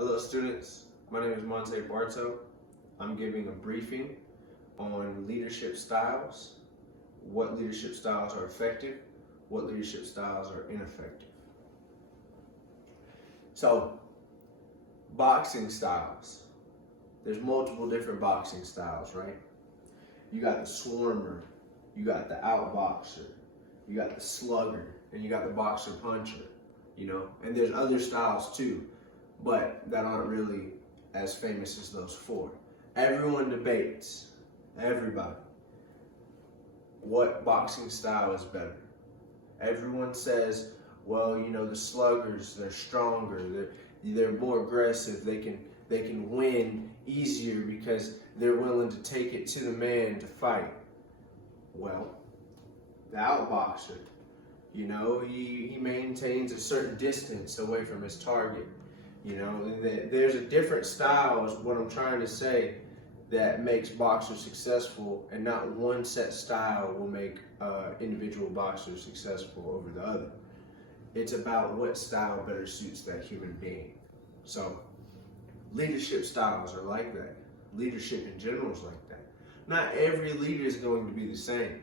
Hello students, my name is Monte Barto. I'm giving a briefing on leadership styles, what leadership styles are effective, what leadership styles are ineffective. So, boxing styles. There's multiple different boxing styles, right? You got the swarmer, you got the outboxer, you got the slugger, and you got the boxer puncher, and there's other styles too, but that aren't really as famous as those four. Everyone debates, everybody, what boxing style is better. Everyone says, well, the sluggers, they're stronger, they're more aggressive, they can win easier because they're willing to take it to the man to fight. Well, the outboxer, he maintains a certain distance away from his target. There's a different style is what I'm trying to say that makes boxers successful, and not one set style will make individual boxers successful over the other. It's about what style better suits that human being. So leadership styles are like that. Leadership in general is like that. Not every leader is going to be the same.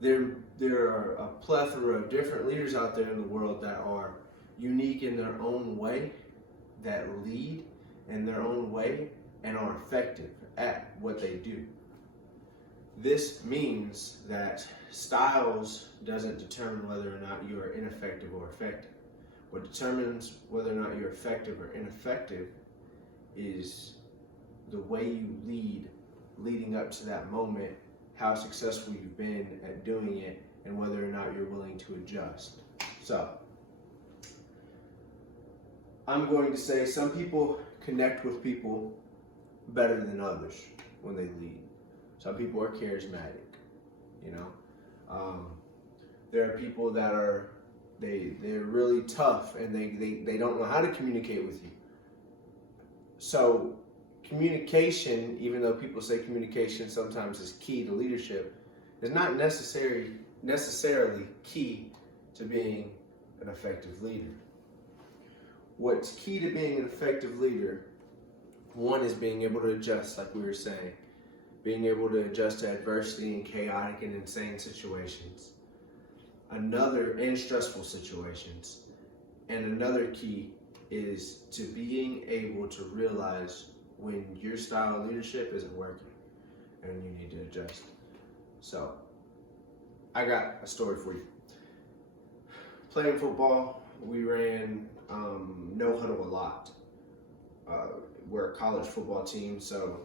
There are a plethora of different leaders out there in the world that are unique in their own way, that lead in their own way, and are effective at what they do. This means that styles doesn't determine whether or not you are ineffective or effective. What determines whether or not you're effective or ineffective is the way you leading up to that moment, how successful you've been at doing it, and whether or not you're willing to adjust. So, I'm going to say some people connect with people better than others when they lead. Some people are charismatic, there are people that they're really tough and they don't know how to communicate with you. So communication, even though people say communication sometimes is key to leadership, is not necessarily key to being an effective leader. What's key to being an effective leader, one is being able to adjust, like we were saying, being able to adjust to adversity in chaotic and insane situations, and stressful situations. And another key is to being able to realize when your style of leadership isn't working and you need to adjust. So, I got a story for you. Playing football, we ran no huddle a lot. We're a college football team, so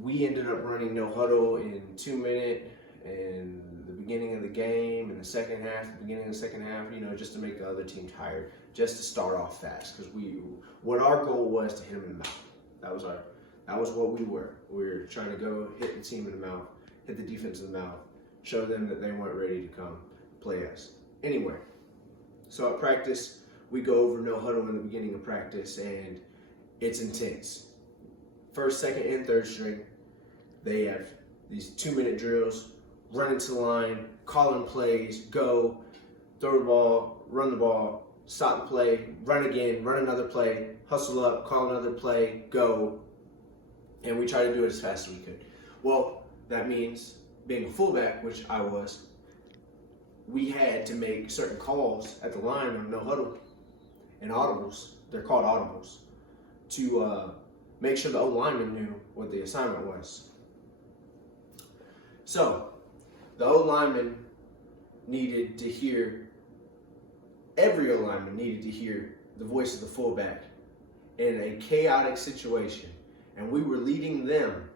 we ended up running no huddle in 2 minute and the beginning of the game and the beginning of the second half, just to make the other team tired, just to start off fast, because what our goal was to hit them in the mouth. That was what we were. We were trying to go hit the team in the mouth, hit the defense in the mouth, show them that they weren't ready to come play us. Anyway, so at practice, we go over no huddle in the beginning of practice, and it's intense. First, second, and third string, they have these 2 minute drills, run into the line, calling plays, go, throw the ball, run the ball, stop the play, run again, run another play, hustle up, call another play, go. And we try to do it as fast as we could. Well, that means being a fullback, which I was, we had to make certain calls at the line on no huddle and audibles. They're called audibles, to make sure the O-lineman knew what the assignment was. So, the O-lineman needed to hear, every O-lineman needed to hear the voice of the fullback in a chaotic situation. And we were leading them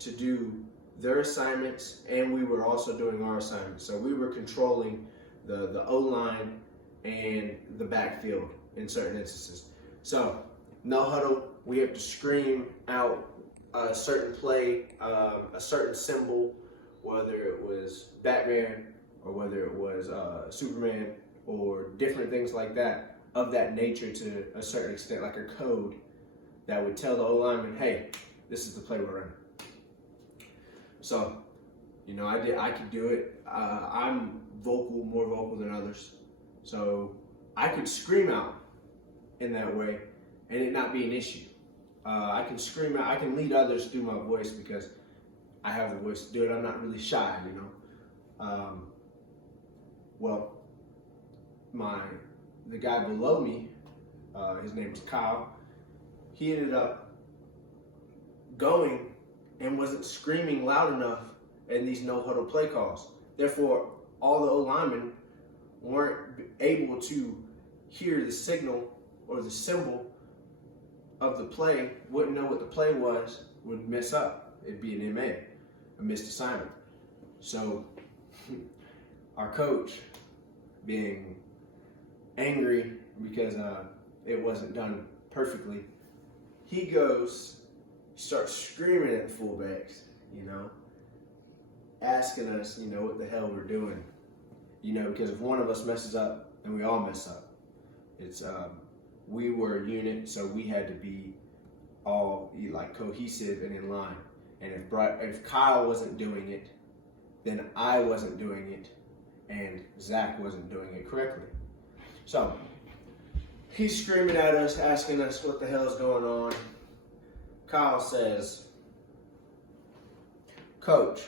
to do their assignments, and we were also doing our assignments. So we were controlling the O-line and the backfield in certain instances. So, no huddle, we have to scream out a certain play, a certain symbol, whether it was Batman or whether it was Superman or different things like that, of that nature to a certain extent, like a code that would tell the O-lineman, hey, this is the play we're running. So, I could do it. I'm more vocal than others. So I could scream out in that way and it not be an issue. I can scream out, I can lead others through my voice because I have the voice to do it. I'm not really shy, you know. Well, the guy below me, his name was Kyle, he ended up going and wasn't screaming loud enough in these no huddle play calls. Therefore, all the O-linemen weren't able to hear the signal or the symbol of the play, wouldn't know what the play was, would mess up. It'd be an MA, a missed assignment. So our coach, being angry because it wasn't done perfectly, he starts screaming at the fullbacks, you know, asking us, you know, what the hell we're doing, you know, because if one of us messes up, then we all mess up. It's we were a unit, so we had to be all like cohesive and in line. And if Kyle wasn't doing it, then I wasn't doing it, and Zach wasn't doing it correctly. So he's screaming at us, asking us what the hell is going on. Kyle says, "Coach,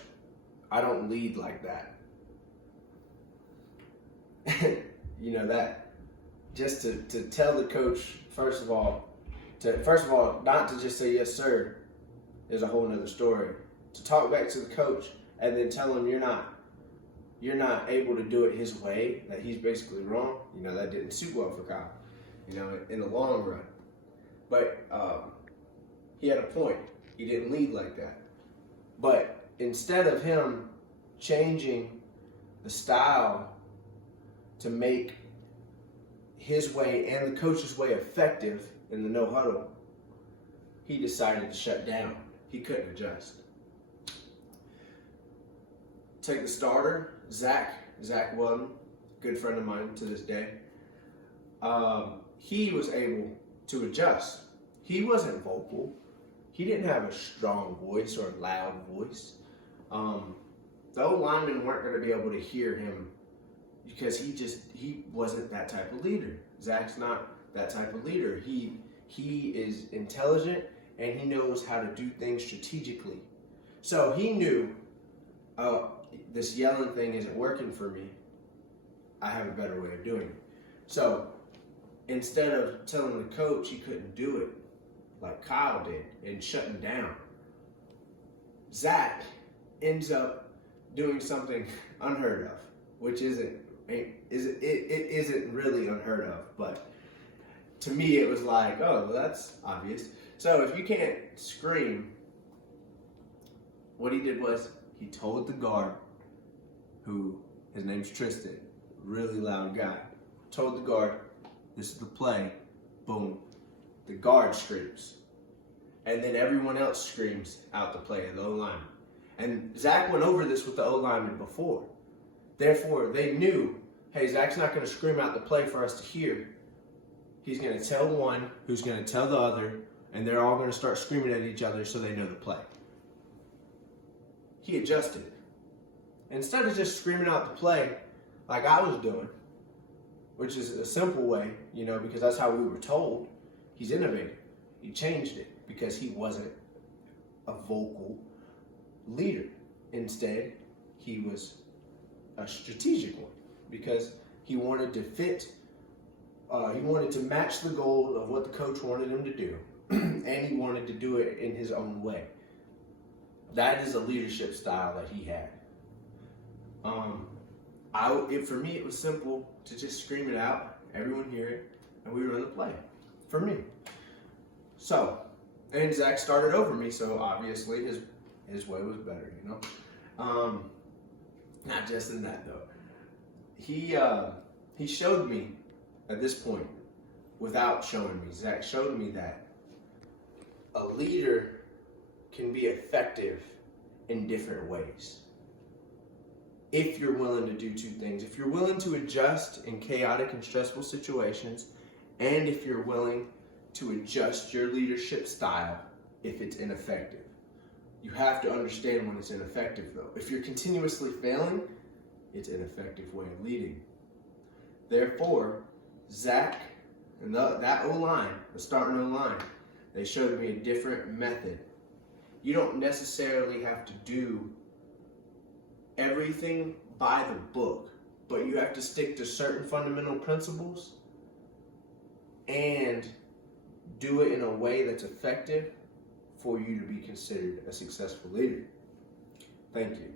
I don't lead like that." You know that. Just to tell the coach, first of all, not to just say yes sir, is a whole nother story. To talk back to the coach and then tell him you're not able to do it his way, that he's basically wrong, you know, that didn't suit well for Kyle, you know, in the long run. But he had a point. He didn't lead like that. But instead of him changing the style to make his way and the coach's way effective in the no huddle, he decided to shut down. He couldn't adjust. Take the starter, Zach Weldon, good friend of mine to this day. He was able to adjust. He wasn't vocal. He didn't have a strong voice or a loud voice. The O-linemen weren't going to be able to hear him because he wasn't that type of leader. Zach's not that type of leader. He is intelligent and he knows how to do things strategically. So he knew, this yelling thing isn't working for me. I have a better way of doing it. So instead of telling the coach he couldn't do it like Kyle did and shutting down, Zach ends up doing something unheard of, which it isn't really unheard of, but to me it was like, oh, well, that's obvious. So if you can't scream, what he did was he told the guard, who his name's Tristan, really loud guy, told the guard, this is the play, boom, the guard screams. And then everyone else screams out the play of the O-lineman. And Zach went over this with the O-lineman before. Therefore, they knew, hey, Zach's not going to scream out the play for us to hear. He's going to tell one, who's going to tell the other, and they're all going to start screaming at each other so they know the play. He adjusted. Instead of just screaming out the play like I was doing, which is a simple way, you know, because that's how we were told, he's innovative. He changed it because he wasn't a vocal leader. Instead, he was a strategic one because he wanted to he wanted to match the goal of what the coach wanted him to do, and he wanted to do it in his own way. That is a leadership style that he had. For me, it was simple to just scream it out, everyone hear it, and we run the play. For me. So, and Zach started over me, so obviously his way was better, you know. Not just in that though. He showed me at this point, without showing me, Zach showed me that a leader can be effective in different ways. If you're willing to do two things, if you're willing to adjust in chaotic and stressful situations, and if you're willing to adjust your leadership style if it's ineffective. You have to understand when it's ineffective though. If you're continuously failing, it's an ineffective way of leading. Therefore, Zach And that O-line, the starting O-line, they showed me a different method. You don't necessarily have to do everything by the book, but you have to stick to certain fundamental principles and do it in a way that's effective for you to be considered a successful leader. Thank you.